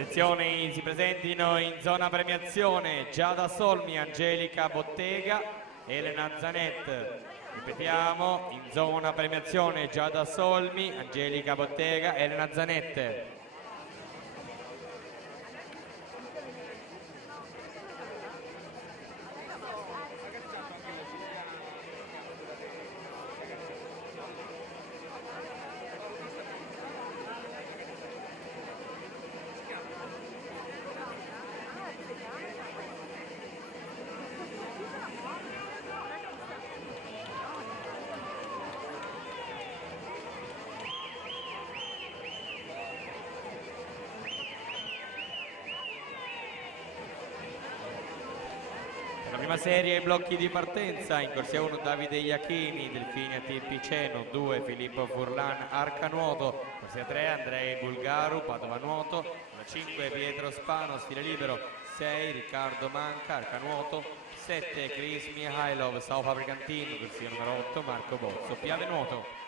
Attenzione, si presentino in zona premiazione Giada Solmi, Angelica Bottega, Elena Zanet. Ripetiamo, in zona premiazione Giada Solmi, Angelica Bottega, Elena Zanet. La prima serie ai blocchi di partenza, in corsia 1 Davide Iachini, Delfini AT Piceno, 2 Filippo Furlan, Arca Nuoto, corsia 3 Andrei Bulgaru, Padova Nuoto, 5 Pietro Spano, stile libero, 6 Riccardo Manca, Arca Nuoto, 7 Chris Mihailov, South African Team, corsia numero 8 Marco Bozzo, Piave Nuoto.